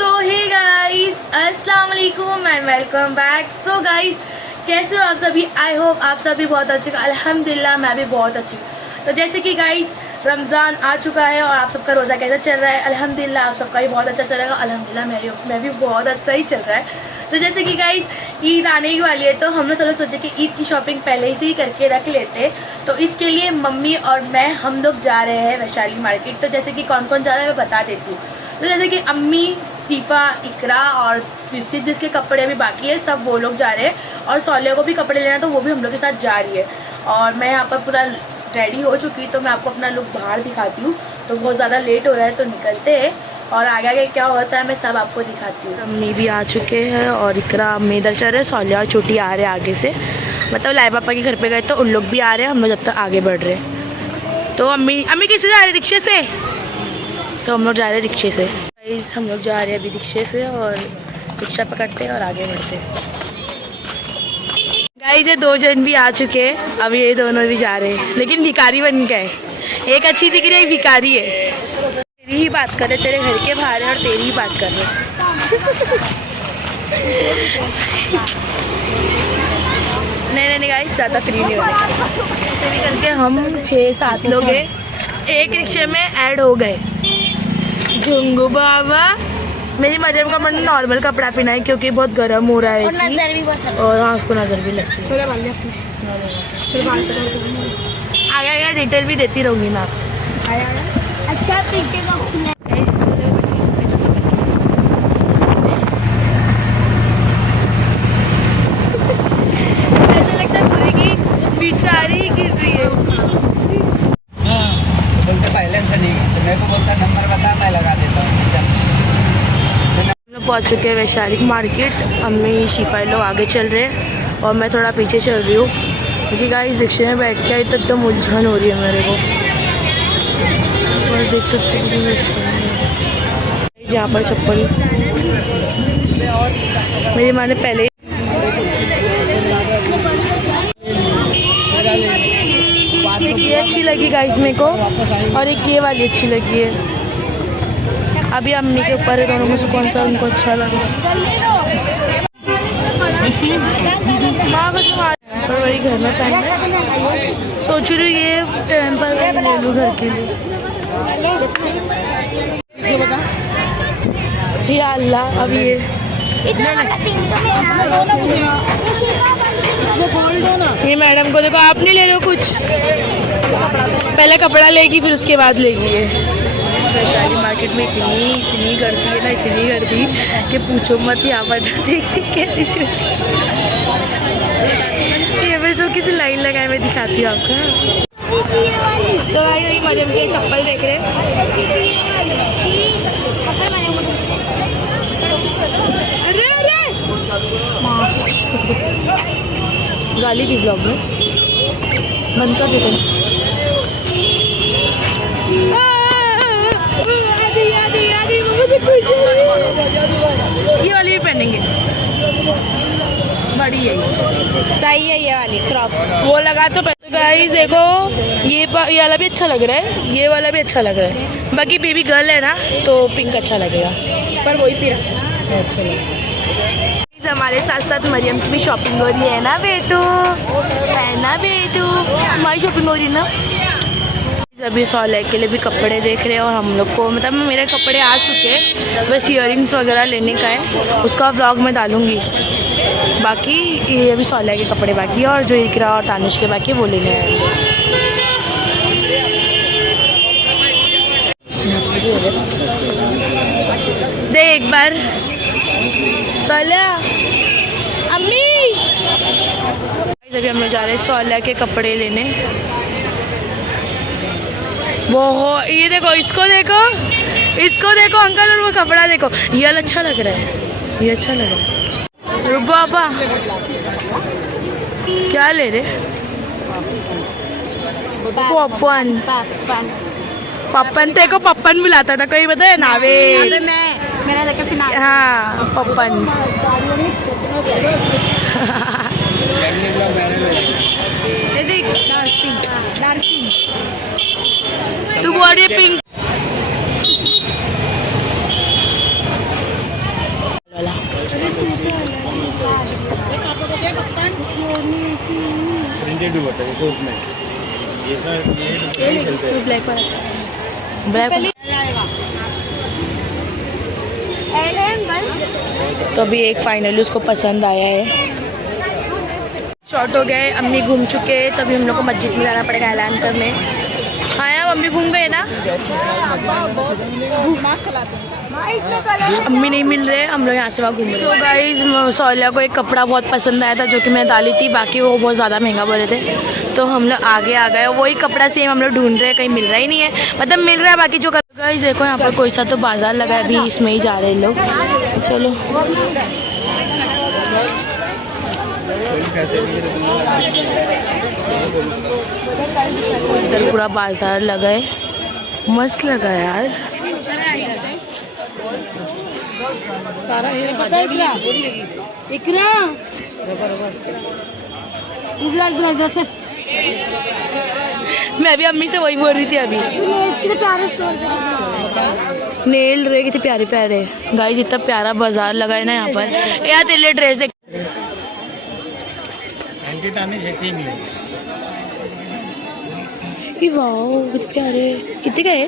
सो hey guys, अस्सलाम वालेकुम and welcome back. So guys, कैसे हो आप सभी? आई होप आप सभी बहुत अच्छे हो। अल्हम्दुलिल्लाह मैं भी बहुत अच्छी हूँ। तो जैसे कि गाइस रमज़ान आ चुका है और आप सबका रोज़ा कैसा चल रहा है? अल्हम्दुलिल्लाह आप सबका भी बहुत अच्छा चलेगा। अल्हम्दुलिल्लाह मैं भी बहुत अच्छा ही चल रहा है। तो जैसे कि गाइस ईद आने ही वाली है, तो हम लोग सब सोचे कि ईद की शॉपिंग पहले से ही करके रख लेते। तो इसके लिए मम्मी और मैं हम लोग जा रहे हैं वैशाली मार्केट। तो जैसे कि कौन कौन जा रहा है मैं बता देती हूँ। तो जैसे कि अम्मी, सीफा, इकरा और जिसके कपड़े अभी बाकी है सब वो लोग जा रहे हैं। और सौलिया को भी कपड़े लेना, तो वो भी हम लोग के साथ जा रही है। और मैं यहाँ पर पूरा रेडी हो चुकी, तो मैं आपको अपना लुक बाहर दिखाती हूँ। तो बहुत ज़्यादा लेट हो रहा है, तो निकलते हैं और आगे आगे क्या होता है मैं सब आपको दिखाती हूँ। अम्मी भी आ चुके हैं और इकरा अम्मी इधर चल रहे, सौलिया और छोटी आ रहे आगे से। मतलब लाई पापा के घर पे गए तो उन लोग भी आ रहे हैं, हम लोग जब तक आगे बढ़ रहे हैं। तो अम्मी किससे जा रहे? रिक्शे से। तो हम लोग जा रहे हैं रिक्शे से। हम लोग जा रहे हैं अभी रिक्शे से और रिक्शा पकड़ते हैं और आगे बढ़ते हैं। गाइस ये दो जन भी आ चुके हैं, अब ये दोनों भी जा रहे हैं, लेकिन भिखारी बन गए। एक अच्छी दिख रही है, एक भिखारी है। तेरी ही बात कर रहे, तेरे घर के बाहर है और तेरी ही बात कर रहे। नहीं गाइस ज़्यादा फ्री नहीं हो रहे। ऐसे भी करके हम 6-7 लोग हैं, एक रिक्शे में ऐड हो गए। झुंगू बाबा, मेरी मरियम का मन नॉर्मल कपड़ा पहना है क्योंकि बहुत गर्म हो रहा है और हाँ उसको नजर भी लगती है। आगे डिटेल भी देती रहूँगी मैं आपको। अच्छा पीछे ऐसा लगता है पूरी की बेचारी गिर रही है। पहले से नहीं तो मेरे को बोलता नंबर बता, मैं लगा देता हूँ। हम लोग पहुँच चुके हैं वैशाली मार्केट। अम्मी शिफा लोग आगे चल रहे हैं और मैं थोड़ा पीछे चल रही हूँ क्योंकि गाइस रिक्शे में बैठ के आई तो एकदम उलझन हो रही है मेरे को। और देख सकते हैं यहाँ पर चप्पल मेरी माँ ने पहले ये अच्छी लगी गाइस मेरे को, और एक ये वाली अच्छी लगी है। अभी अम्मी के ऊपर है, दोनों में से कौन सा उनको अच्छा लगा। और वही घर में पहनना सोच रही हूँ, ये टेम्पल ले लूँ घर के लिए। या अल्लाह, अब ये मैडम को देखो, आप नहीं ले लो कुछ, पहले कपड़ा लेगी फिर उसके बाद लेगी। ये वैशाली मार्केट में इतनी गर्दी है ना, इतनी गर्दी कि पूछो मत। यहाँ पर देखती कैसी चुटी, ये फिर जो किसी लाइन लगाए मैं दिखाती हूँ आपको। तो भाई वही मरियम के चप्पल देख रहे हैं। गाली दी ब्लॉग में बंद कर देते। ये वाली भी पहनेंगे, बड़ी है, सही है ये वाली क्रॉप्स। वो लगा तो गाइस देखो, ये वाला भी अच्छा लग रहा है, ये वाला भी अच्छा लग रहा है। बाकी बेबी गर्ल है ना तो पिंक अच्छा लगेगा, पर वही पी रहा अच्छा लगेगा। हमारे साथ साथ मरियम की भी शॉपिंग हो रही है ना बेटू, है ना बेटू, हमारी शॉपिंग हो रही है ना। अभी सौलिया के लिए भी कपड़े देख रहे हैं और हम लोग को मतलब मेरे कपड़े आ चुके हैं, बस इयररिंग्स वगैरह लेने का है, उसका व्लॉग मैं डालूँगी। बाकी ये अभी सौलिया के कपड़े बाकी है और जो इकरा और तानिश के बाकी वो लेने हैं। दे एक बार सौलिया, अम्मी। अभी हम लोग जा रहे हैं सौलिया के कपड़े लेने। वो ये देखो, इसको देखो अंकल, और वो कपड़ा देखो, ये अच्छा लग रहा है, ये अच्छा लग रहा है। रुक बाबा, क्या ले रहे? पप्पन तेरे को पप्पन बुलाता था कोई, पता है नावे? मेरा देखे फिर हाँ पप्पन। तू बोल रही पिंक। दुपट्टा देखो उसमें ये चलते हैं। ब्लैक पर अच्छा ब्लैक। तो अभी एक फाइनली उसको पसंद आया है। शॉर्ट हो गए, अम्मी घूम चुके हैं, तभी हम लोग को मस्जिद में जाना पड़ेगा ऐलान करने। हाँ यार अम्मी घूम गए ना, अम्मी नहीं मिल रहे, हम लोग यहाँ से वहाँ घूम रहे। तो गाइज सौलिया को एक कपड़ा बहुत पसंद आया था जो कि मैं डाली थी, बाकी वो बहुत ज़्यादा महंगा बोले थे, तो हम लोग आगे आ गए। वही कपड़ा सेम हम लोग ढूंढ रहे हैं, कहीं मिल रहा ही नहीं है, मतलब मिल रहा है बाकी जो। गाइज देखो यहाँ पर कोई सा तो बाजार लगा है, अभी इसमें ही जा रहे हैं लोग। चलो इधर पूरा बाजार लगा है, मस्त लगा है यार। सारा मैं भी अम्मी से वही बोल रही थी अभी। नेल रे कितने प्यारे प्यारे गाइस, इतना प्यारा बाजार लगा है ना यहाँ पर। यार तेरे लिए ड्रेस वाओ कितने प्यारे, कितने गए।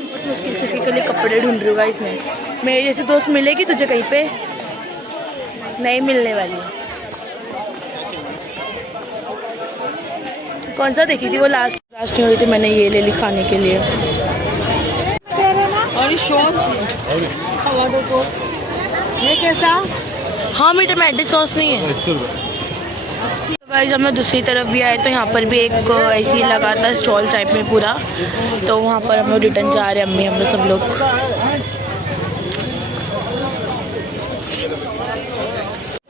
बहुत मुश्किल से इसके लिए कपड़े ढूंढ रही हूँ गाइस मैं। मेरे जैसे दोस्त मिलेगी तुझे कहीं पे नहीं मिलने वाली। कौन सा देखी थी वो लास्ट नहीं हो रही थी, मैंने ये ले ली खाने के लिए। और ये कैसा? हाँ मीठा टमाटो सॉस नहीं है। तो गाइस हम लोग दूसरी तरफ भी आए तो यहाँ पर भी एक ऐसी लगा था स्टॉल टाइप में पूरा, तो वहाँ पर हम लोग रिटर्न जा रहे हैं, अम्मी हम लोग सब लोग।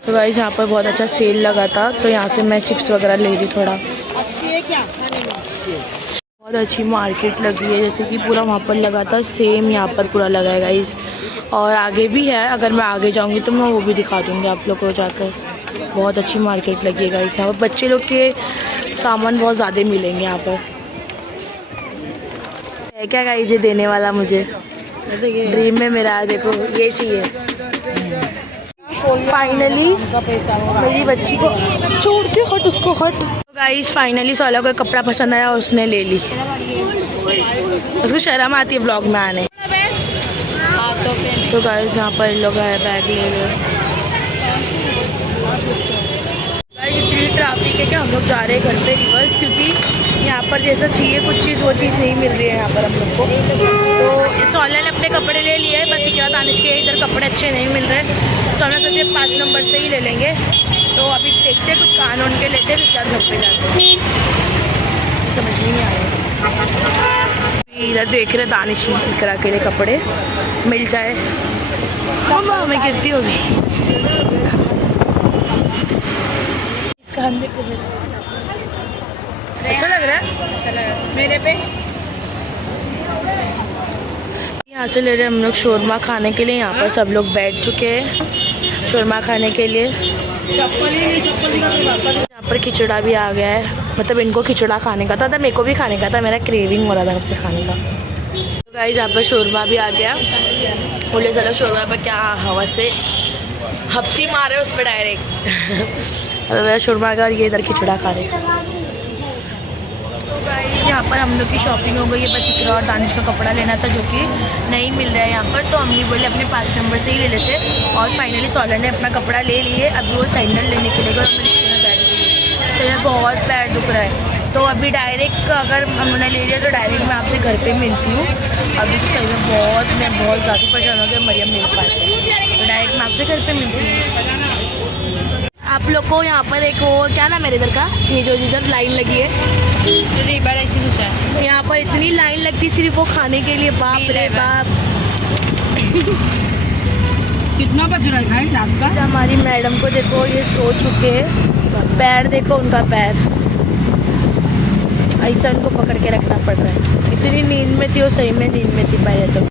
तो गाइस यहाँ पर बहुत अच्छा सेल लगा था, तो यहाँ से मैं चिप्स वगैरह ले रही थोड़ा। बहुत अच्छी मार्केट लगी है, जैसे कि पूरा वहाँ पर लगा था सेम यहाँ पर पूरा लगा है गाइस। और आगे भी है, अगर मैं आगे जाऊँगी तो मैं वो भी दिखा दूँगी आप लोग को जाकर। बहुत अच्छी मार्केट लगी है गाइस, यहाँ पर बच्चे लोग के सामान बहुत ज़्यादा मिलेंगे यहाँ पर। है क्या गाइस ये देने वाला मुझे ड्रीम में मेरा, देखो ये चाहिए। फाइनली मेरी बच्ची को छोड़ के हट, उसको हट। तो गाइस फाइनली सोला को कपड़ा पसंद आया, उसने ले ली। उसको शर्म आती है ब्लॉग में आने। तो गाइस यहाँ पर लोग है बैग ले रहे। गाइस इतनी ट्रैफिक है कि हम लोग जा रहे हैं घर पे रिवर्स, क्योंकि यहाँ पर जैसा चाहिए कुछ चीज़ वो चीज़ नहीं मिल रही है यहाँ पर हम लोग को। तो सोला ने अपने कपड़े ले लिए, बस क्या दानिश के इधर कपड़े अच्छे नहीं मिल रहे, तो हमें सोचे 5 नंबर से ही ले लेंगे। तो अभी देखते कुछ कानून के लेते फिर क्या घर पे जाते, समझ में नहीं आ रहा। इधर देख रहे दानिश करा के लिए कपड़े मिल जाए। मैं गिरती होगी इसका, हम देखो अच्छा लग रहा है, अच्छा लग रहा है मेरे पे। यहाँ से ले रहे हम लोग शोरमा खाने के लिए, यहाँ पर सब लोग बैठ चुके हैं शोरमा खाने के लिए। यहाँ पर खिचड़ा भी आ गया है, मतलब इनको खिचड़ा खाने का था, मेरे को भी खाने का था, मेरा क्रेविंग हो रहा था सबसे खाने का। तो गाइस यहाँ पर शोरमा भी आ गया। बोले चलो शोरमा पर क्या हवा से हफ्सी मारे उस पर डायरेक्ट। अब मेरा शोरमा आ गया और ये इधर खिचड़ा खा रहे। यहाँ पर हम लोग की शॉपिंग हो गई है, बस इकरा और दानिश का कपड़ा लेना था जो कि नहीं मिल रहा है यहाँ पर, तो अम्मी बोले अपने 5 नंबर से ही ले लेते। और फाइनली सोलर ने अपना कपड़ा ले लिए, अभी वो सैंडल लेने के लिए गए। मेरा बहुत पैर दुख रहा है, तो अभी डायरेक्ट अगर हमने ले लिया तो डायरेक्ट मैं आपसे घर पे मिलती हूँ। अभी तो सही में मैं बहुत ज़्यादा परेशान हो गया, मरियम मेरे पास है, तो डायरेक्ट मैं आपसे घर पे मिलती हूँ। आप लोग को यहाँ पर एक वो क्या ना मेरे इधर का, ये जो जिधर लाइन लगी है ऐसी कुछ है, यहाँ पर इतनी लाइन लगती सिर्फ वो खाने के लिए, बाप रे बाप। कितना बज रहा है भाई रात का? हमारी मैडम को देखो ये सो चुके हैं, पैर देखो उनका पैर, ऐसा उनको पकड़ के रखना पड़ रहा है। इतनी नींद में थी वो, सही में नींद में थी पहले तो।